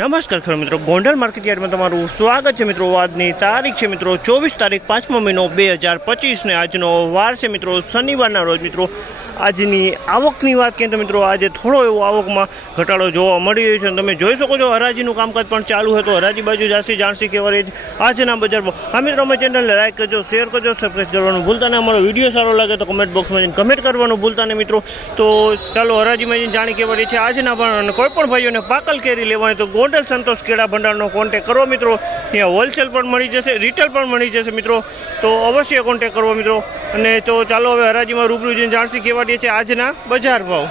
નમસ્કાર ખેડૂત મિત્રો. ગોંડલ માર્કેટ યાર્ડમાં તમારું સ્વાગત છે મિત્રો. આજની તારીખ છે મિત્રો ચોવીસ તારીખ પાંચમો મહિનો બે હજાર પચીસને આજનો વાર છે મિત્રો. શનિવારના રોજ મિત્રો આજની આવકની વાત કરીએ તો મિત્રો આજે થોડો એવો આવકમાં ઘટાડો જોવા મળી રહ્યો છે અને તમે જોઈ શકો છો હરાજીનું કામકાજ પણ ચાલુ હતું. હરાજી બાજુ જાસી જાણસી કેવા રહી છે આજના બજારમાં હા મિત્રો અમે ચેનલને લાઈક કરજો શેર કરજો સબસ્ક્રાઈબ કરવાનું ભૂલતા નહીં. અમારો વીડિયો સારો લાગે તો કમેન્ટ બોક્સમાં જઈને કમેન્ટ કરવાનું ભૂલતા નહીં મિત્રો. તો ચાલો હરાજીમાં જઈને જાણી રહી છે આજના પણ કોઈ પણ ભાઈઓને પાકલ કેરી લેવાની તો ગોંડલ સંતોષ કેળા ભંડારનો કોન્ટેક કરો મિત્રો. ત્યાં હોલસેલ પણ મળી જશે રિટેલ પણ મળી જશે મિત્રો. તો અવશ્ય કોન્ટેક કરવો મિત્રો. અને તો ચાલો હવે હરાજીમાં રૂબરૂ જઈને જાણસી કેવા રહી છે આજના બજાર ભાવ.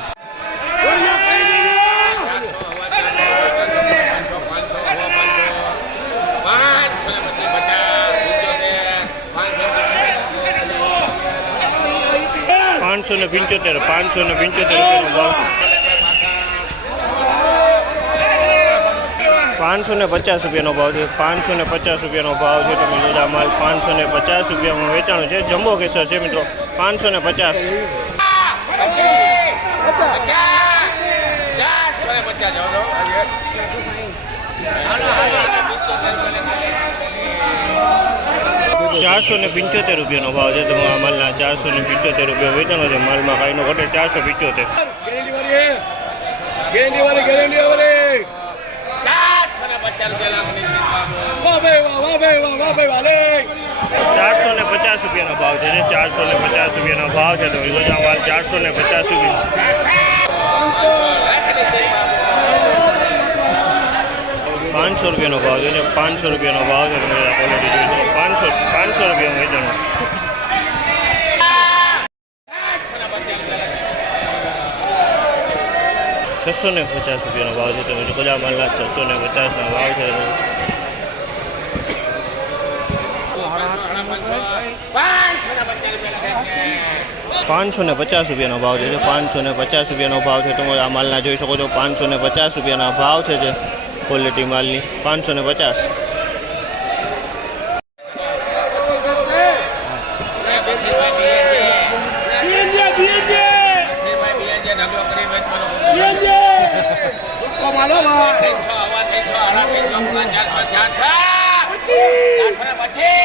પાંચસો ને પંચોતેર, પાંચસો ને પંચોતેર પાંચસો ને પચાસ રૂપિયાનો ભાવ છે. પાંચસો ને પચાસ રૂપિયાનો ભાવ છે. તમે જોતા માલ પાંચસો ને પચાસ રૂપિયામાં વેચાણું છે. જમ્બો કેસર છે મિત્રો. પાંચસો ને પચાસ. ચારસો ને પંચોતેર રૂપિયાનો ભાવ છે. તમે આ માલના ચારસો ને પંચોતેર રૂપિયા વેચાણો છે. માલમાં ખાઈનો ઘટે ચારસો પંચોતેર. ચારસો પચાસ રૂપિયાનો ભાવ છે ચારસો ને પચાસ રૂપિયાનો ભાવ છે તમે જોજો આ માલ ચારસો ને પચાસ રૂપિયા પાંચસો રૂપિયાનો ભાવ છે પાંચસો રૂપિયાનો ભાવ છે તમે ક્વોલિટી જોઈ શકો પાંચસો પાંચસો રૂપિયામાં વેચાણો છસો ને પચાસ રૂપિયાનો ભાવ છે તમે જો બધા માલના છસો ને પચાસનો ભાવ છે પાંચસો ને પચાસ રૂપિયાનો ભાવ છે પાંચસો ને પચાસ રૂપિયાનો ભાવ છે. તમે આ માલના જોઈ શકો છો, પાંચસો ને પચાસ રૂપિયાના ભાવ છે જે ક્વોલિટી માલની. પાંચસો ને પચાસ. ચારસો ચારસો ચારસો ને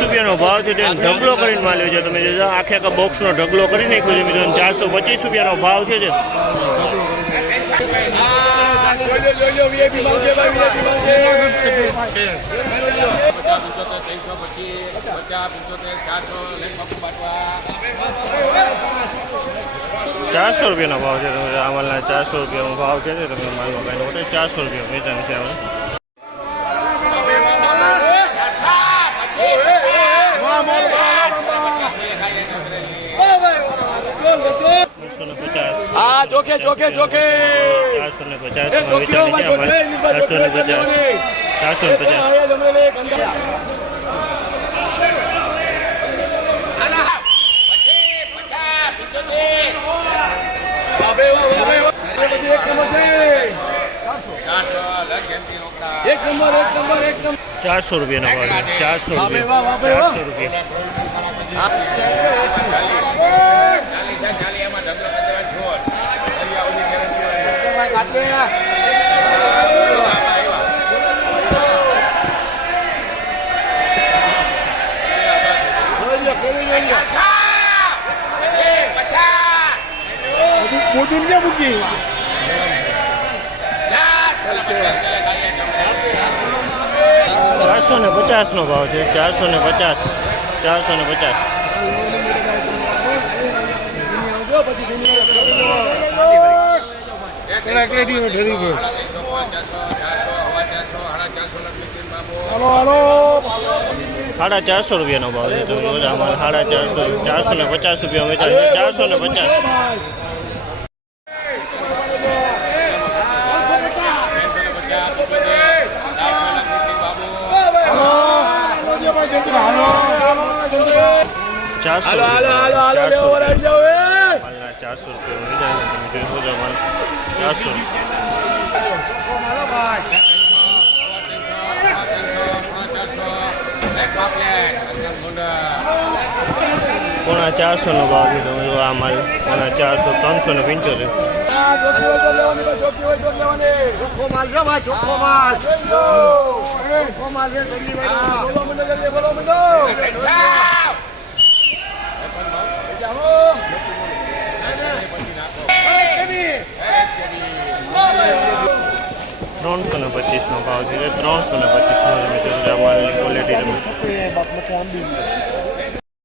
રૂપિયાનો ભાવ છે તેને ઢગલો કરીને માલ્યો છે. તમે આખે આખા બોક્સનો ઢગલો કરી નાખ્યો છે મિત્રો. ચારસો પચીસ રૂપિયાનો ભાવ છે જે ચારસો રૂપિયાનો ભાવ છે તમે અમલના ચારસો રૂપિયાનો ભાવ છે તમે માલમાં કાંઈ ચારસો રૂપિયા વેચાણ છે હવે બસો ને પચાસ જોકે ચોખે ચોખે ચોખે ચારસો ને પચાસ ચારસો ને પચાસ ચારસો ને પચાસ એક નંબર એક નંબર એક ચારસો રૂપિયાનો ભાવ છે ચારસો રૂપિયા ચારસો રૂપિયા ને મૂકી ચારસો ને પચાસનો ભાવ છે ચારસો ને પચાસ ચારસો ને પચાસ હાલો હાલો. સાડા ચારસો રૂપિયાનો ભાવ છે તો રોજ અમારે સાડા ચારસો ચારસો ને પચાસ રૂપિયા વેચાય છે ચારસો ને પચાસ. ચારસો હાલો હાલો હાલો હાલો ચારસો ચારસો રૂપિયા મળી જાય તમે જોઈ શકો છો અમારે ચારસો પોણા ચારસો નો ભાવ છે તમે જો આ માલ પોણા ચારસો ત્રણસો ને પંચોતેર માલ ભાવ છે ત્રણસો ને પચીસનો છે મિત્રો આમાં ક્વોલિટી તમે